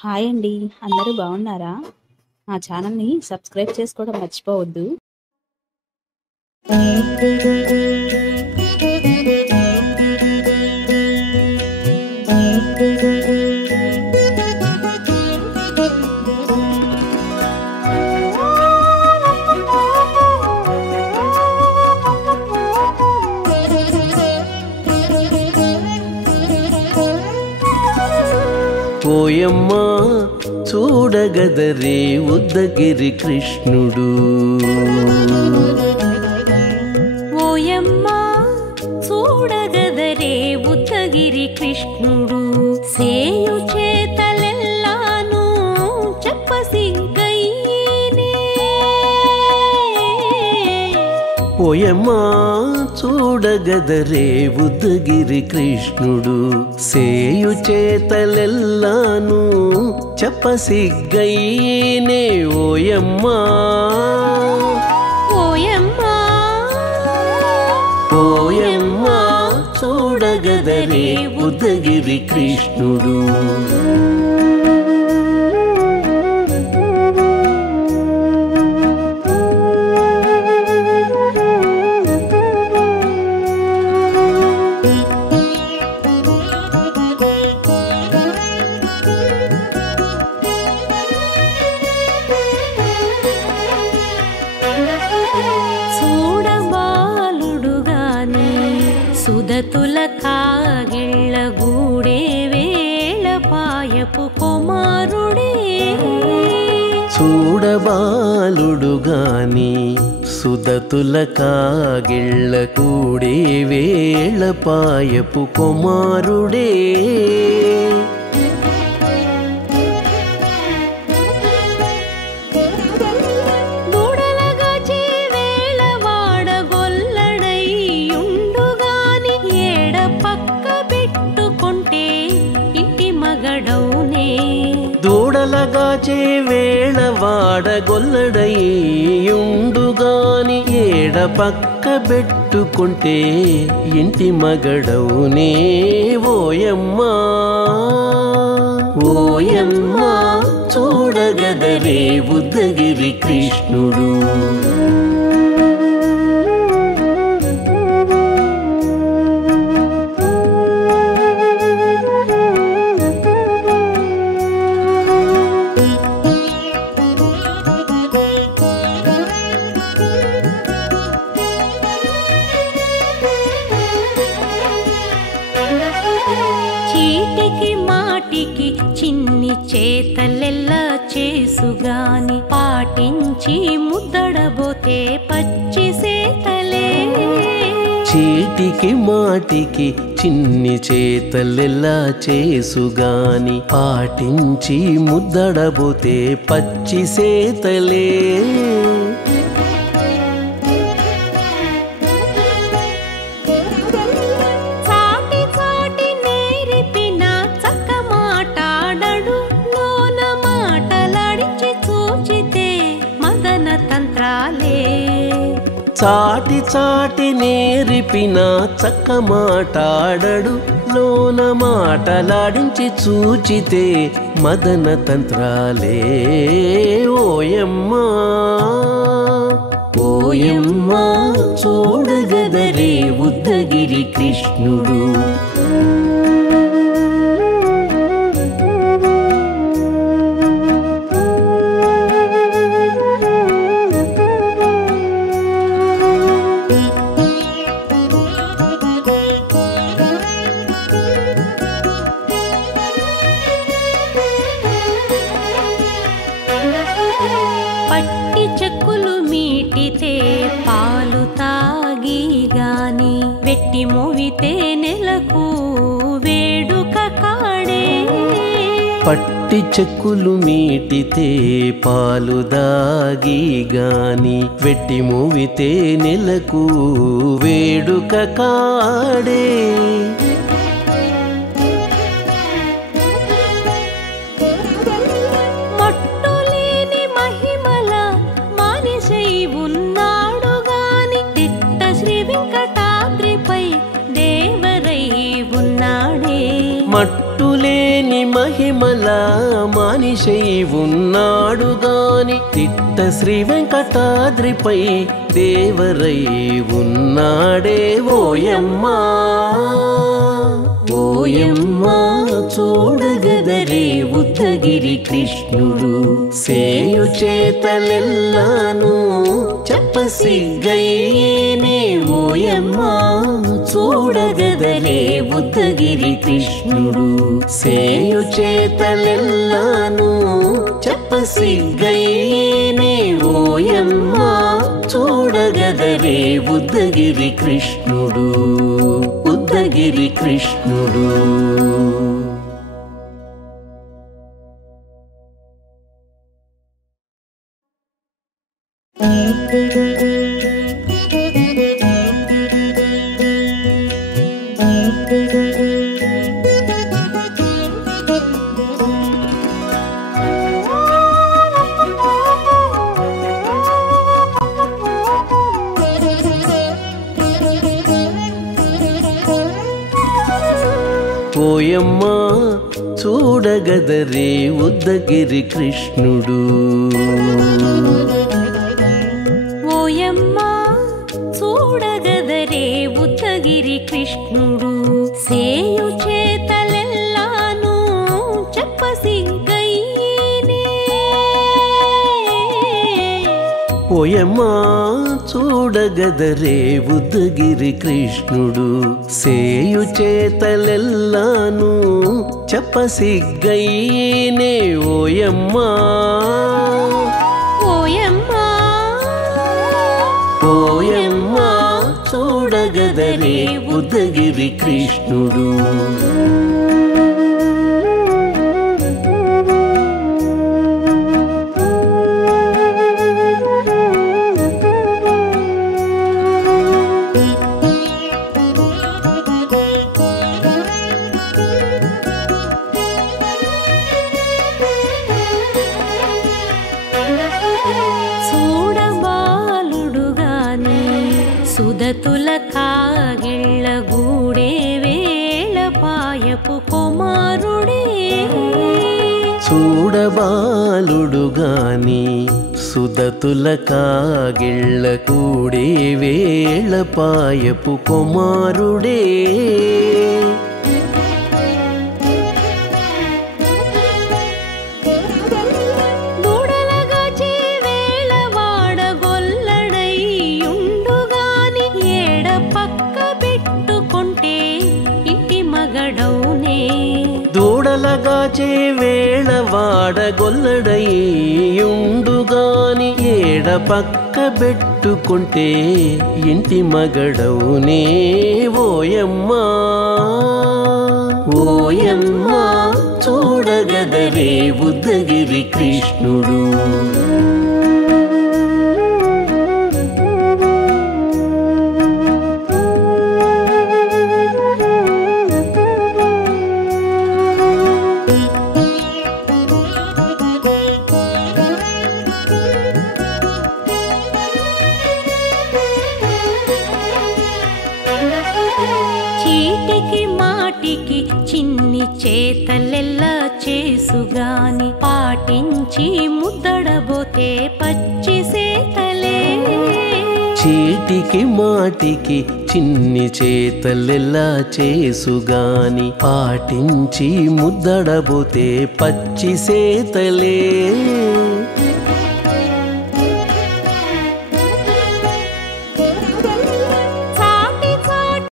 Hi అండి. అందరూ బాగున్నారా? మా ఛానల్‌ని సబ్స్క్రైబ్ చేసుకోవడం మర్చిపోవద్దు. ఓయమ్మా చూడగదరే ఉద్దగిరి కృష్ణుడు. ఓయమ్మా చూడగదరే ఉద్దగిరి కృష్ణుడు. సేయు చేతలెల్లాను చెప్పసిగ్గైనే. ఓయమ్మా చూడగదరే ఉద్దగిరి కృష్ణుడు. సేయు చేతలెల్లాను చెప్పసిగ్గైనే. ఓయమ్మా ఓయమ్మా ఓయమ్మా చూడగదరే ఉద్దగిరి కృష్ణుడు. సుదతుల కాగిళ్ళ గూడే వేళపాయపు కుమారుడే. చూడబాలుడు గాని సుదతుల కాగిళ్ళ కూడే వేళపాయపు కుమారుడే. దూడలగాచే వేళ వాడగొల్లడయ్యుండుగాని ఏడ పక్క పెట్టుకుంటే ఇంటి మగడవునే. ఓయమ్మా ఓయమ్మా చూడగదరే ఉద్దగిరి కృష్ణుడు. చీటికి మాటికి చిన్ని చేతలెల్లా చేసుగాని పాటించి ముద్దడబోతే పచ్చి సేతలే. చీటికి మాటికి చిన్ని చేతలెల్లా చేసుగాని పాటించి ముద్దడబోతే పచ్చి సేతలే. చాటి చాటి నేరిపిన చక్క మాటాడడు లోన మాటలాడించి చూచితే మదన తంత్రాలే. ఓయమ్మా ఓయమ్మా చూడగదరే ఉద్దగిరి కృష్ణుడు. పట్టి చెక్కులు మీటితే పాలు తాగి గాని వెట్టి మోవితే నెలకు వేడుక కాడే. పట్టి చెక్కులు మీటితే పాలు దాగి గాని వెట్టి మోవితే నెలకు వేడుక కాడే. ఉన్నాడు గాని తిట్ట శ్రీ వెంకటాద్రిపై దేవరై ఉన్నాడే. మట్టులేని మహిమ మహిమల మానిషై ఉన్నాడు గాని తిట్ట శ్రీ వెంకటాద్రిపై దేవరై ఉన్నాడే ఓయమ్మా ఓయమ్మా చూడగదరే ఉద్దగిరి కృష్ణుడు సేయు చేతలెల్లాను చెప్పసిగ్గయ్యేనే ఓయమ్మా చూడగదరే ఉద్దగిరి కృష్ణుడు సేయు చేతలెల్లాను చెప్పసిగ్గయ్యేనే ఓయమ్మా చూడగదరే ఉద్దగిరి కృష్ణుడు ఉద్దగిరి కృష్ణుడు. ఓయమ్మా చూడగదరే ఉద్దగిరి కృష్ణుడు ఓయమ్మా చూడగదరే ఉద్దగిరి కృష్ణుడు సేయు చేతలెల్లాను చెప్పసిగ్గయ్యేనే ఓయమ్మా చూడగదరే ఉద్దగిరి కృష్ణుడు సేయు చేతలెల్లాను చెప్పసిగ్గయ్యేనే ఓయమ్మా ఓయమ్మా ఓయమ్మా చూడగదరే ఉద్దగిరి కృష్ణుడు. సుదతుల కాగిళ్ళ గూడే వేళపాయపు కుమారుడే చూడబాలుడు గాని సుదతుల కాగిళ్ళ కూడే వేళపాయపు కుమారుడే దూడలగాచే వేళ వాడగొల్లడయ్యుండుగాని ఏడ పక్క పెట్టుకుంటే ఇంటి మగడవునే ఓయమ్మా ఓయమ్మా చూడగదరే ఉద్దగిరి కృష్ణుడు. చీటికి మాటికి చిన్ని చేతలెల్లా చేసుగాని పాటించి ముద్దడబోతే పచ్చి సేతలే చీటికి మాటికి చిన్ని చేతలెల్లా చేసుగాని పాటించి ముద్దడబోతే పచ్చి సేతలే